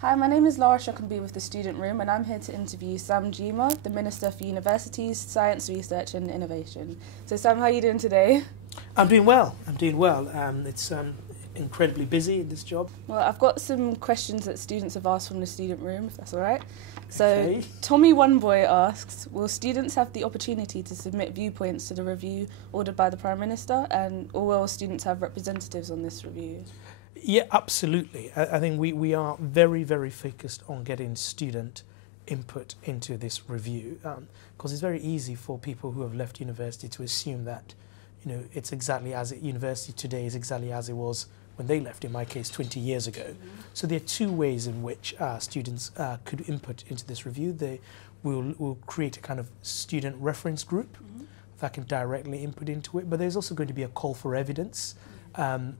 Hi, my name is Lara with the Student Room, and I'm here to interview Sam Gyimah, the Minister for Universities, Science, Research and Innovation. So Sam, how are you doing today? I'm doing well. It's incredibly busy in this job. Well, I've got some questions that students have asked from the Student Room, if that's all right. So Okay. Tommy One Boy asks, will students have the opportunity to submit viewpoints to the review ordered by the Prime Minister, or will students have representatives on this review? Yeah, absolutely. I think we are very, very focused on getting student input into this review, because it's very easy for people who have left university to assume that, you know, it's exactly as university today is exactly as it was when they left, in my case, 20 years ago. So there are two ways in which students could input into this review. They will create a kind of student reference group that can directly input into it, but there's also going to be a call for evidence.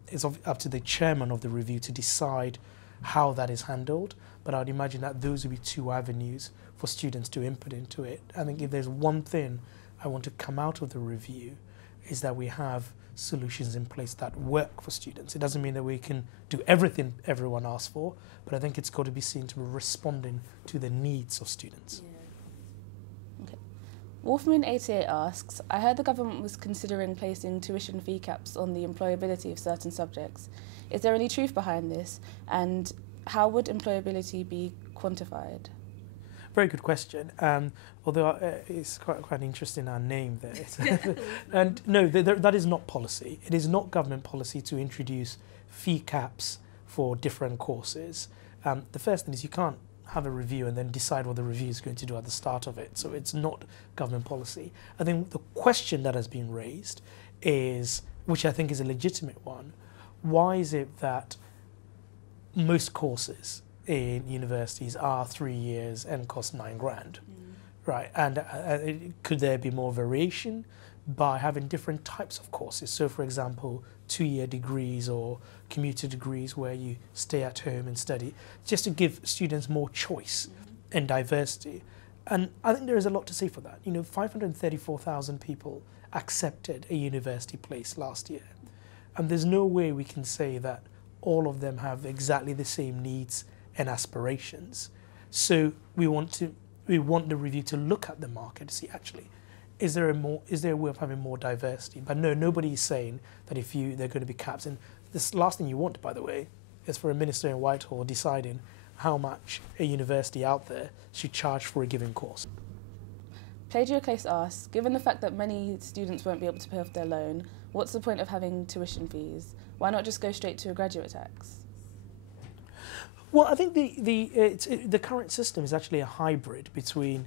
It's up to the chairman of the review to decide how that is handled, but I'd imagine that those would be two avenues for students to input into it. I think if there's one thing I want to come out of the review is that we have solutions in place that work for students. It doesn't mean that we can do everything everyone asks for, but I think it's got to be seen to be responding to the needs of students. Wolfman88 asks, I heard the government was considering placing tuition fee caps on the employability of certain subjects. Is there any truth behind this, and how would employability be quantified? Very good question. Although it's quite interesting our name there. And no, that is not policy. It is not government policy to introduce fee caps for different courses. The first thing is you can't have a review and then decide what the review is going to do at the start of it. So it's not government policy. I think the question that has been raised is, which I think is a legitimate one, why is it that most courses in universities are 3 years and cost £9,000, right? And could there be more variation by having different types of courses? So for example, 2-year degrees or commuter degrees where you stay at home and study, just to give students more choice and diversity. And I think there is a lot to say for that. You know, 534,000 people accepted a university place last year. And there's no way we can say that all of them have exactly the same needs and aspirations. So we want the review to look at the market to see, actually, is there a way of having more diversity? But no, nobody is saying that there are going to be caps. And this last thing you want, by the way, is for a minister in Whitehall deciding how much a university out there should charge for a given course. Plagiocase asks, given the fact that many students won't be able to pay off their loan, what's the point of having tuition fees? Why not just go straight to a graduate tax? Well, I think the current system is actually a hybrid between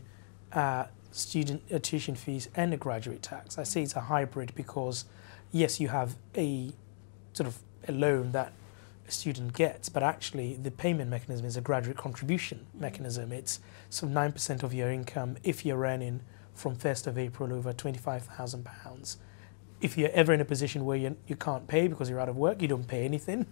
student tuition fees and a graduate tax. I say it's a hybrid because, yes, you have a sort of a loan that a student gets, but actually the payment mechanism is a graduate contribution mechanism. It's some 9% of your income if you're earning from 1st of April over £25,000. If you're ever in a position where you can't pay because you're out of work, you don't pay anything.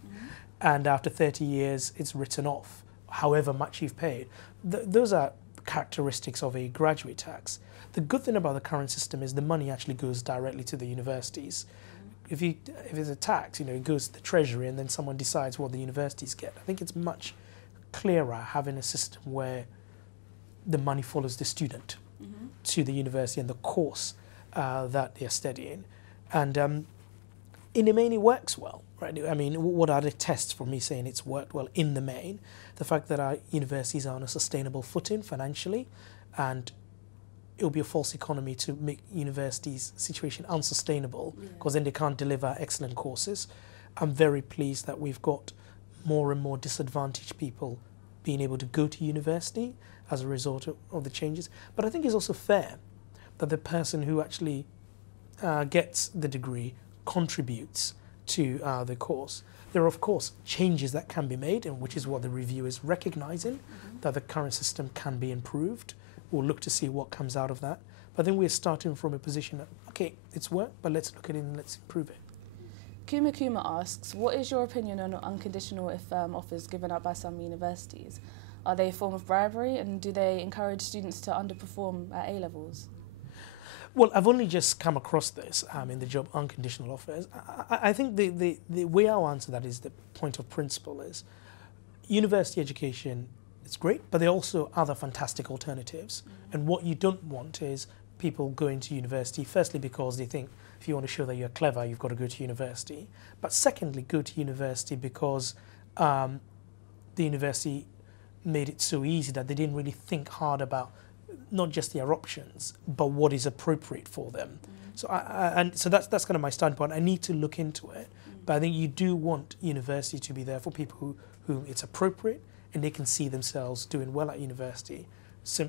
And after 30 years, it's written off, however much you've paid. Those are characteristics of a graduate tax. The good thing about the current system is the money actually goes directly to the universities. If it's a tax, you know, it goes to the Treasury and then someone decides what the universities get. I think it's much clearer having a system where the money follows the student to the university and the course that they're studying. And in the main, it works well, right? I mean, what are the tests for me saying it's worked well in the main? The fact that our universities are on a sustainable footing financially, and it will be a false economy to make universities' situation unsustainable because then they can't deliver excellent courses. I'm very pleased that we've got more and more disadvantaged people being able to go to university as a result of the changes. But I think it's also fair that the person who actually gets the degree contributes to the course. There are, of course, changes that can be made, and which is what the review is recognising, that the current system can be improved. We'll look to see what comes out of that. But I think we're starting from a position that, okay, it's worked, but let's look at it and let's improve it. Kuma asks, what is your opinion on unconditional offers given out by some universities? Are they a form of bribery, and do they encourage students to underperform at A-levels? Well, I've only just come across this in the job unconditional offers. I think the way I'll answer that is the point of principle is university education is great, but there are also other fantastic alternatives. And what you don't want is people going to university, firstly because they think if you want to show that you're clever, you've got to go to university. But secondly, go to university because the university made it so easy that they didn't really think hard about not just their options, but what is appropriate for them. So that's kind of my standpoint. I need to look into it, but I think you do want university to be there for people whom it's appropriate and they can see themselves doing well at university,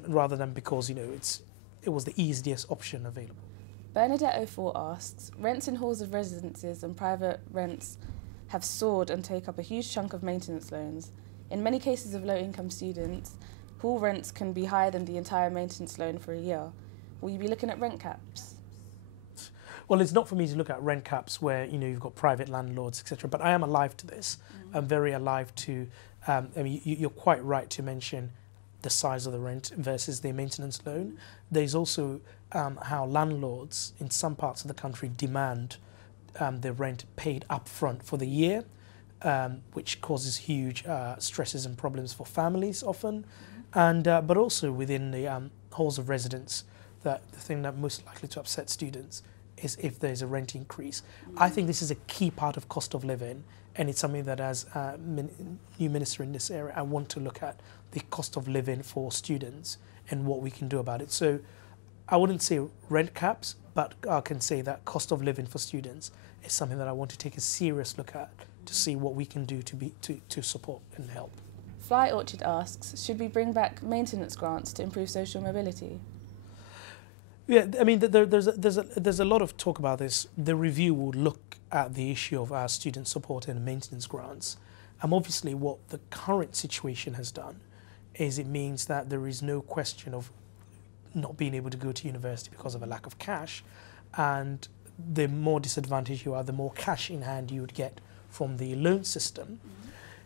rather than because it was the easiest option available. Bernadette04 asks, rents in halls of residences and private rents have soared and take up a huge chunk of maintenance loans. In many cases of low-income students, hall rents can be higher than the entire maintenance loan for a year. Will you be looking at rent caps? Well, it's not for me to look at rent caps where you've got private landlords, etc. But I am alive to this. I'm very alive to. You're quite right to mention the size of the rent versus the maintenance loan. There's also how landlords in some parts of the country demand the rent paid upfront for the year, which causes huge stresses and problems for families often, and but also within the halls of residence, that the thing that most likely to upset students is if there's a rent increase. I think this is a key part of cost of living, and it's something that as new minister in this area, I want to look at the cost of living for students and what we can do about it. So I wouldn't say rent caps, but I can say that cost of living for students is something that I want to take a serious look at to see what we can do to support and help. Fly Orchard asks, should we bring back maintenance grants to improve social mobility? Yeah, I mean, there's a lot of talk about this. The review will look at the issue of our student support and maintenance grants. Obviously, what the current situation has done is it means that there is no question of not being able to go to university because of a lack of cash, and the more disadvantaged you are, the more cash in hand you would get from the loan system.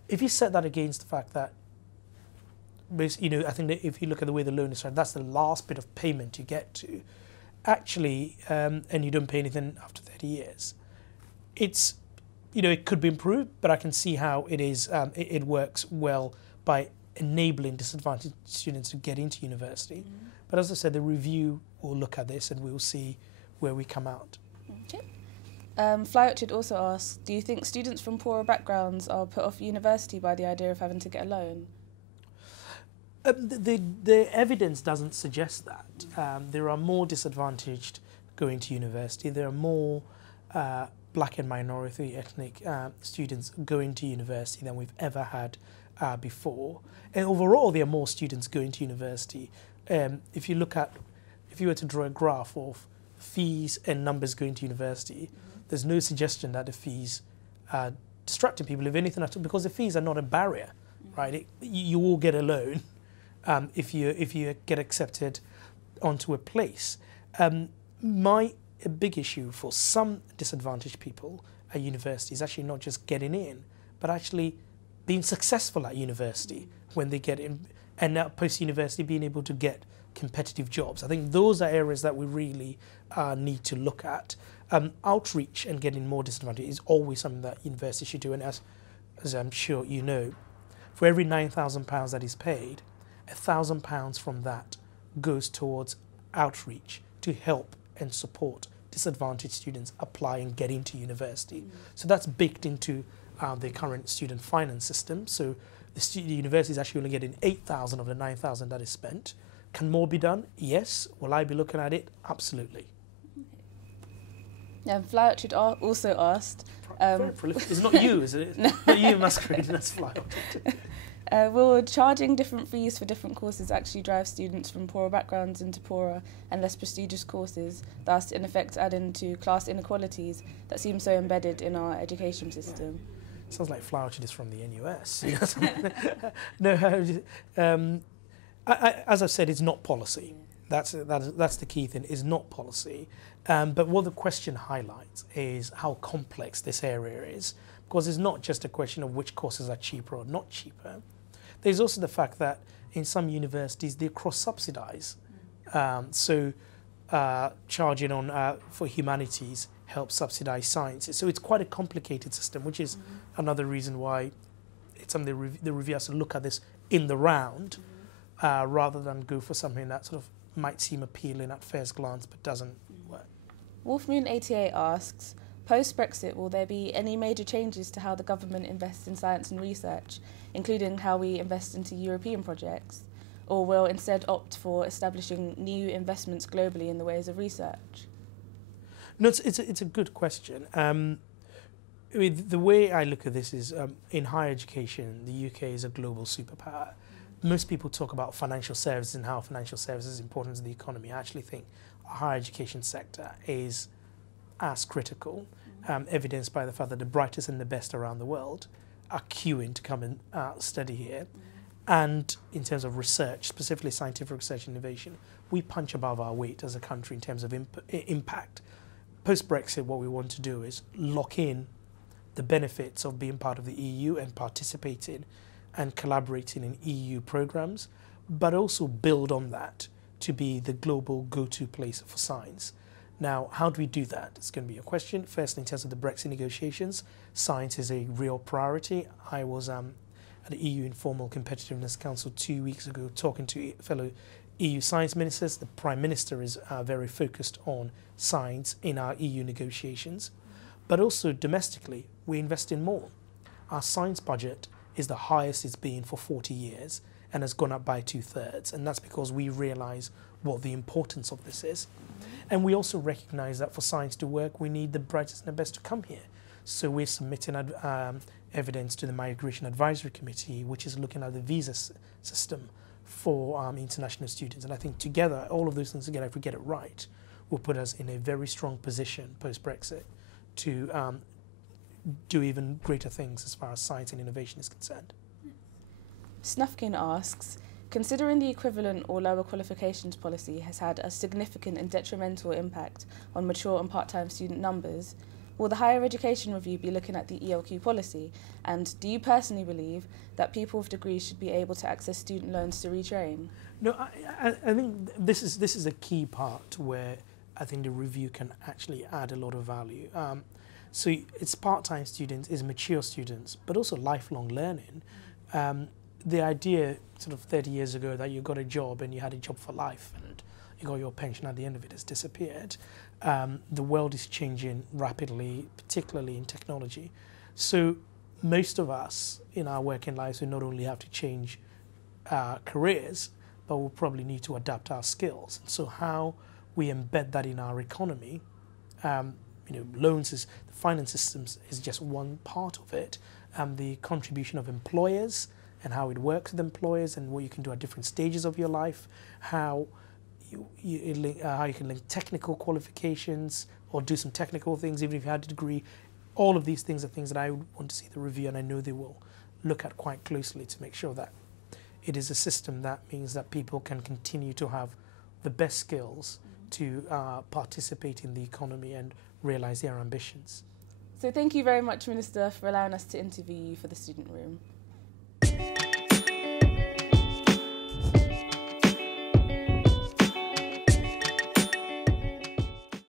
If you set that against the fact that, I think that if you look at the way the loan is structured, that's the last bit of payment you get to, actually, and you don't pay anything after 30 years. It's, it could be improved, but I can see how it is. It works well by enabling disadvantaged students to get into university. But as I said, the review will look at this and we'll see where we come out. Okay. Fly Orchard also asks, do you think students from poorer backgrounds are put off university by the idea of having to get a loan? The evidence doesn't suggest that. There are more disadvantaged going to university. There are more black and minority ethnic students going to university than we've ever had before. And overall, there are more students going to university. If you were to draw a graph of fees and numbers going to university, there's no suggestion that the fees are distracting people, if anything, because the fees are not a barrier, right? You will get a loan if you get accepted onto a place. A big issue for some disadvantaged people at university is actually not just getting in, but actually being successful at university when they get in, and now post-university being able to get competitive jobs. I think those are areas that we really need to look at. Outreach and getting more disadvantaged is always something that universities should do, and as I'm sure you know, for every £9,000 that is paid, £1,000 from that goes towards outreach to help and support disadvantaged students apply and get into university. So that's baked into the current student finance system. So the university is actually only getting 8,000 of the 9,000 that is spent. Can more be done? Yes. Will I be looking at it? Absolutely. Yeah, Fly Orchard also asked... Very prolific. It's not you, is it? Not you masquerading as Fly Orchard. Will charging different fees for different courses actually drive students from poorer backgrounds into poorer and less prestigious courses, thus in effect adding to class inequalities that seem so embedded in our education system? Sounds like Fly Orchard is from the NUS. No, as I've said, it's not policy. That's the key thing, is not policy. But what the question highlights is how complex this area is, because it's not just a question of which courses are cheaper or not cheaper. There's also the fact that in some universities they cross-subsidize. So charging on for humanities helps subsidize sciences. So it's quite a complicated system, which is another reason why it's something the review has to look at this in the round, rather than go for something that sort of might seem appealing at first glance but doesn't work. Wolfmoon88 asks, post-Brexit, will there be any major changes to how the government invests in science and research, including how we invest into European projects, or will instead opt for establishing new investments globally in the ways of research? No, it's a good question. The way I look at this is, in higher education, the UK is a global superpower. Most people talk about financial services and how financial services is important to the economy. I actually think our higher education sector is as critical, evidenced by the fact that the brightest and the best around the world are queuing to come and study here. And in terms of research, specifically scientific research and innovation, we punch above our weight as a country in terms of impact. Post-Brexit, what we want to do is lock in the benefits of being part of the EU and participating and collaborating in EU programs, but also build on that to be the global go-to place for science. Now, how do we do that? It's going to be a question. First, in terms of the Brexit negotiations, science is a real priority. I was at the EU Informal Competitiveness Council 2 weeks ago talking to fellow EU science ministers. The Prime Minister is very focused on science in our EU negotiations, but also domestically, we invest in more. Our science budget is the highest it's been for 40 years and has gone up by 2/3, and that's because we realise what the importance of this is. And we also recognise that for science to work, we need the brightest and the best to come here. So we're submitting evidence to the Migration Advisory Committee, which is looking at the visa system for international students. And I think together, all of those things together, if we get it right, will put us in a very strong position post-Brexit to do even greater things as far as science and innovation is concerned. Snufkin asks, considering the equivalent or lower qualifications policy has had a significant and detrimental impact on mature and part-time student numbers, will the Higher Education Review be looking at the ELQ policy? And do you personally believe that people with degrees should be able to access student loans to retrain? No, I think this is a key part where I think the review can actually add a lot of value. So it's part-time students, it's mature students, but also lifelong learning. The idea sort of 30 years ago that you got a job and you had a job for life and you got your pension at the end of it has disappeared. The world is changing rapidly, particularly in technology. So most of us in our working lives will not only have to change our careers, but we'll probably need to adapt our skills. So how we embed that in our economy, loans, the finance systems is just one part of it. The contribution of employers and how it works with employers and what you can do at different stages of your life, how you can link technical qualifications or do some technical things even if you had a degree. All of these things are things that I would want to see the review, and I know they will look at quite closely to make sure that it is a system that means that people can continue to have the best skills to participate in the economy and realise their ambitions. So thank you very much, Minister, for allowing us to interview you for the Student Room.